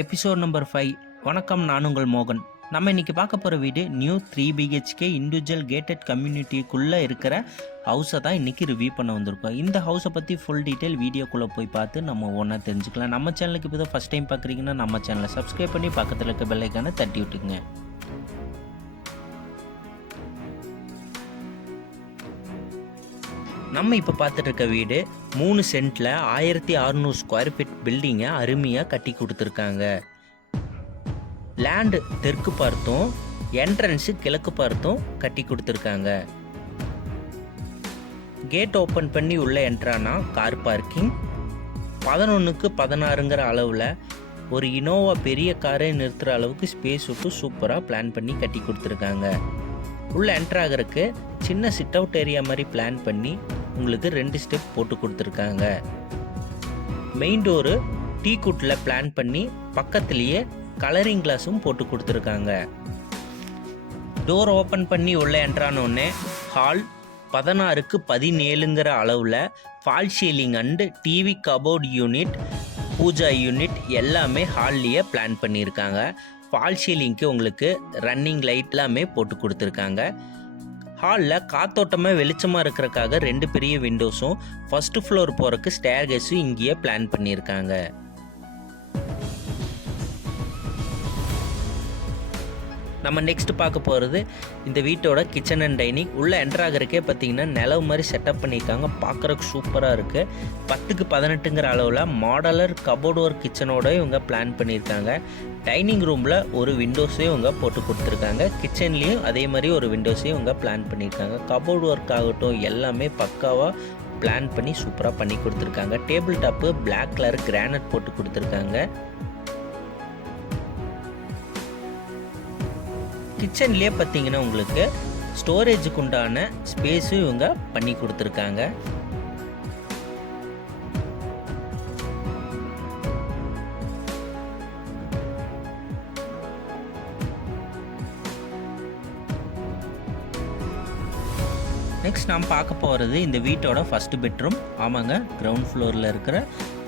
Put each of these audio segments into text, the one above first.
Episode number five வணக்கம் நான் உங்கள் மோகன். நம்ம இன்னைக்கு பார்க்க போகிற வீடு new three BHK individual gated கம்யூனிட்டிக்குள்ளே இருக்கிற ஹவுஸை தான் இன்றைக்கி ரிவ்யூ பண்ண வந்திருக்கோம். இந்த ஹவுஸை பற்றி ஃபுல் டீட்டெயில் வீடியோக்குள்ளே போய் பார்த்து நம்ம ஒன்றா தெரிஞ்சுக்கலாம். நம்ம சேனலுக்கு இப்போ தான் ஃபஸ்ட் டைம் பார்க்குறீங்கன்னா நம்ம சேனலை சப்ஸ்கிரைப் பண்ணி பக்கத்தில் இருக்க பெல்லைக்கான தட்டி விட்டுங்க நம்ம இப்போ பார்த்துட்டு இருக்க வீடு மூணு சென்ட்டில் ஆயிரத்தி அறுநூறு ஸ்கொயர் ஃபீட் பில்டிங்கை அருமையாக கட்டி கொடுத்துருக்காங்க. லேண்டு தெற்கு பார்த்தும் என்ட்ரன்ஸு கிழக்கு பார்த்தும் கட்டி கொடுத்துருக்காங்க. கேட் ஓப்பன் பண்ணி உள்ளே என்ட்ரானா கார் பார்க்கிங் பதினொன்றுக்கு பதினாறுங்கிற அளவில் ஒரு இனோவா பெரிய காரை நிறுத்துகிற அளவுக்கு ஸ்பேஸ் விட்டு சூப்பராக பிளான் பண்ணி கட்டி கொடுத்துருக்காங்க. உள்ளே என்ட்ராகிறதுக்கு சின்ன சிட் அவுட் ஏரியா மாதிரி பிளான் பண்ணி உங்களுக்கு ரெண்டு ஸ்டெப் போட்டு கொடுத்துருக்காங்க. மெயின் டோரு டீ குட்டில் பிளான் பண்ணி பக்கத்துலேயே கலரிங் கிளாஸும் போட்டு கொடுத்துருக்காங்க. டோர் ஓப்பன் பண்ணி உள்ளே என்ட்ரானோடனே ஹால் பதினாறுக்கு பதினேழுங்கிற அளவில் fall ceiling and TV cupboard unit pooja unit எல்லாமே ஹால்லேயே பிளான் பண்ணியிருக்காங்க. ஃபால் ஷீலிங்க்கு உங்களுக்கு ரன்னிங் லைட் எல்லாமே போட்டு கொடுத்துருக்காங்க. ஹாலில் காத்தோட்டமாக வெளிச்சமாக இருக்கிறக்காக ரெண்டு பெரிய விண்டோஸும் ஃபஸ்ட்டு ஃப்ளோர் போகிறக்கு ஸ்டேர்கேஸும் இங்கேயே பிளான் பண்ணியிருக்காங்க. நம்ம நெக்ஸ்ட் பார்க்க போகிறது இந்த வீட்டோட கிச்சன் அண்ட் டைனிங் உள்ளே என்டர் ஆகிறக்கே பார்த்தீங்கன்னா நிலவு மாதிரி செட்டப் பண்ணியிருக்காங்க. பார்க்குறக்கு சூப்பராக இருக்குது பத்துக்கு பதினெட்டுங்கிற அளவில் மாடலர் கபோர்டு ஒர்க் கிச்சனோட இவங்க பிளான் பண்ணியிருக்காங்க. டைனிங் ரூமில் ஒரு விண்டோஸையும் இவங்க போட்டு கொடுத்துருக்காங்க. கிச்சன்லேயும் அதே மாதிரி ஒரு விண்டோஸையும் இவங்க பிளான் பண்ணியிருக்காங்க. கபோர்டு ஒர்க் ஆகட்டும் எல்லாமே பக்காவாக பிளான் பண்ணி சூப்பராக பண்ணி கொடுத்துருக்காங்க. Table top black colour granite போட்டு கொடுத்துருக்காங்க. கிச்சன்லேயே பார்த்தீங்கன்னா உங்களுக்கு ஸ்டோரேஜுக்கு உண்டான ஸ்பேஸும் இவங்க பண்ணி கொடுத்துருக்காங்க. நெக்ஸ்ட் நாம் பார்க்க போகிறது இந்த வீட்டோட ஃபஸ்ட்டு பெட்ரூம் ஆமாங்க கிரவுண்ட் ஃப்ளோரில் இருக்கிற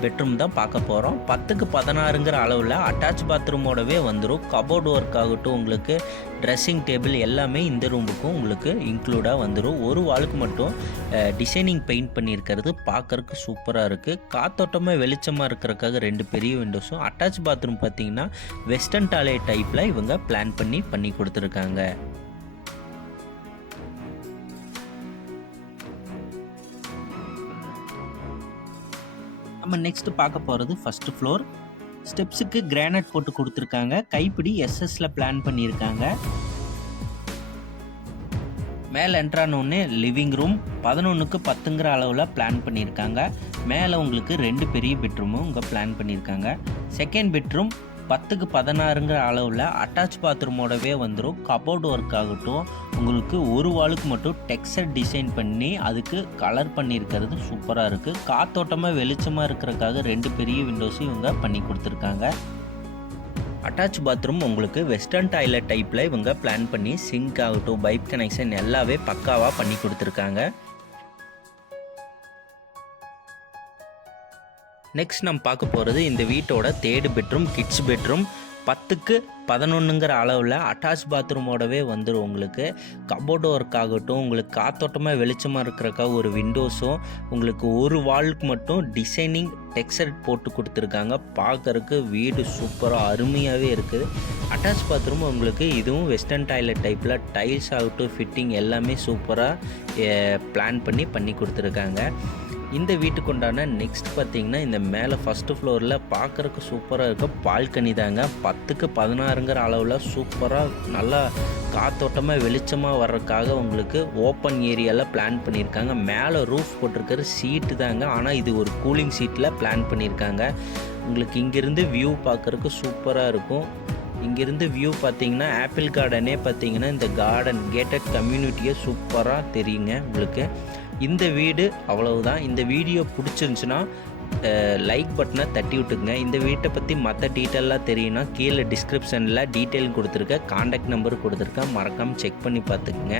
பெட்ரூம் தான் பார்க்க போகிறோம் பத்துக்கு பதினாறுங்கிற அளவில் அட்டாச் பாத்ரூமோடவே வந்துடும் கபோர்டு ஒர்க் ஆகட்டும் உங்களுக்கு ட்ரெஸ்ஸிங் டேபிள் எல்லாமே இந்த ரூமுக்கும் உங்களுக்கு இன்க்ளூடாக வந்துடும் ஒரு வாளுக்கு மட்டும் டிசைனிங் பெயிண்ட் பண்ணியிருக்கிறது பார்க்கறக்கு சூப்பராக இருக்குது காத்தோட்டமாக வெளிச்சமாக இருக்கிறதுக்காக ரெண்டு பெரிய விண்டோஸும் அட்டாச் பாத்ரூம் பார்த்திங்கன்னா வெஸ்டர்ன் டாய்லெட் டைப்பில் இவங்க பிளான் பண்ணி பண்ணி கொடுத்துருக்காங்க. நம்ம நெக்ஸ்ட் பார்க்க போகிறது ஃபர்ஸ்ட் ஃப்ளோர் ஸ்டெப்ஸுக்கு கிரானைட் போட்டு கொடுத்துருக்காங்க. கைப்பிடி எஸ்எஸ்ல பிளான் பண்ணியிருக்காங்க. மேலே என்ட்ரானோடனே லிவிங் ரூம் பதினொன்றுக்கு பத்துங்கிற அளவில் பிளான் பண்ணியிருக்காங்க. மேலே உங்களுக்கு ரெண்டு பெரிய பெட்ரூமும் இங்கே பிளான் பண்ணியிருக்காங்க. செகண்ட் பெட்ரூம் பத்துக்கு பதினாறுங்கிற அளவில் அட்டாச் பாத்ரூமோடவே வந்துடும் கபோர்டு ஒர்க் ஆகட்டும் உங்களுக்கு ஒரு வாளுக்கு மட்டும் டெக்ஸ்டர் டிசைன் பண்ணி அதுக்கு கலர் பண்ணியிருக்கிறது சூப்பராக இருக்குது காத்தோட்டமாக வெளிச்சமாக இருக்கிறதுக்காக ரெண்டு பெரிய விண்டோஸும் இவங்க பண்ணி கொடுத்துருக்காங்க. அட்டாச் பாத்ரூம் உங்களுக்கு வெஸ்டர்ன் டாய்லெட் டைப்பில் இவங்க பிளான் பண்ணி சிங்க் ஆகட்டும் பைப் கனெக்ஷன் எல்லாமே பக்காவாக பண்ணி கொடுத்துருக்காங்க. நெக்ஸ்ட் நம்ம பார்க்க போகிறது இந்த வீட்டோட தேர்டு பெட்ரூம் கிட்ஸ் பெட்ரூம் பத்துக்கு பதினொன்றுங்கிற அளவில் அட்டாச் பாத்ரூமோடவே வந்துடும் உங்களுக்கு. கபோர்டு ஒர்க் ஆகட்டும் உங்களுக்கு காத்தோட்டமாக வெளிச்சமாக இருக்கிறக்கா ஒரு விண்டோஸும் உங்களுக்கு ஒரு வால்க்கு மட்டும் டிசைனிங் டெக்ஸ்டர் போட்டு கொடுத்துருக்காங்க. பார்க்கறக்கு வீடு சூப்பராக அருமையாகவே இருக்குது. அட்டாச் பாத்ரூம் உங்களுக்கு இதுவும் வெஸ்டர்ன் டாய்லெட் டைப்பில் டைல்ஸ் ஆகட்டும் ஃபிட்டிங் எல்லாமே சூப்பராக பிளான் பண்ணி பண்ணி கொடுத்துருக்காங்க. இந்த வீட்டுக்கு உண்டான நெக்ஸ்ட் பார்த்தீங்கன்னா இந்த மேலே ஃபஸ்ட்டு ஃப்ளோரில் பார்க்குறக்கு சூப்பராக இருக்க பால்கனி தாங்க. பத்துக்கு பதினாறுங்கிற அளவில் சூப்பராக நல்லா காத்தோட்டமாக வெளிச்சமாக வர்றதுக்காக உங்களுக்கு ஓப்பன் ஏரியாவில் பிளான் பண்ணியிருக்காங்க. மேலே ரூஃப் போட்டிருக்கிற சீட்டு தாங்க. ஆனால் இது ஒரு கூலிங் சீட்டில் பிளான் பண்ணியிருக்காங்க. உங்களுக்கு இங்கேருந்து வியூ பார்க்குறக்கு சூப்பராக இருக்கும். இங்கேருந்து வியூ பார்த்தீங்கன்னா ஆப்பிள் கார்டனே பார்த்தீங்கன்னா இந்த கார்டன் கேட்டட் கம்யூனிட்டியே சூப்பராக தெரியுங்க உங்களுக்கு. இந்த வீடு அவ்வளவுதான். இந்த வீடியோ பிடிச்சிருந்துச்சுன்னா லைக் பட்டனை தட்டி விட்டுங்க இந்த வீட்டை பற்றி மற்ற டீட்டெயிலாக தெரியும்னா கீழே டிஸ்கிரிப்ஷனில் டீட்டெயில் கொடுத்துருக்கேன் காண்டாக்ட் நம்பர் கொடுத்துருக்கேன் மறக்காமல் செக் பண்ணி பார்த்துக்குங்க.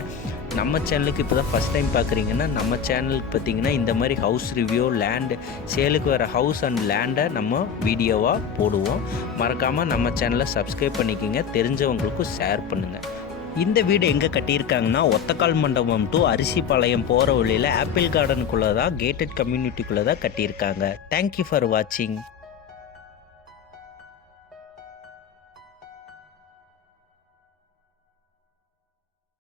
நம்ம சேனலுக்கு இப்போ தான் ஃபஸ்ட் டைம் பார்க்குறீங்கன்னா நம்ம சேனலுக்கு பார்த்தீங்கன்னா இந்த மாதிரி ஹவுஸ் ரிவ்யூ லேண்டு சேலுக்கு வர ஹவுஸ் அண்ட் லேண்டை நம்ம வீடியோவாக போடுவோம். மறக்காமல் நம்ம சேனலை சப்ஸ்கிரைப் பண்ணிக்கோங்க. தெரிஞ்சவங்களுக்கும் ஷேர் பண்ணுங்கள் இந்த வீடு எங்கே கட்டியிருக்காங்கன்னா ஒத்தக்கால் மண்டபம் டு அரிசிபாளையம் போகிற வழியில் ஆப்பிள் கார்டனுக்குள்ளே தான் கேட்டட் கம்யூனிட்டிக்குள்ளே தான் கட்டியிருக்காங்க. தேங்க்யூ ஃபார் வாட்சிங்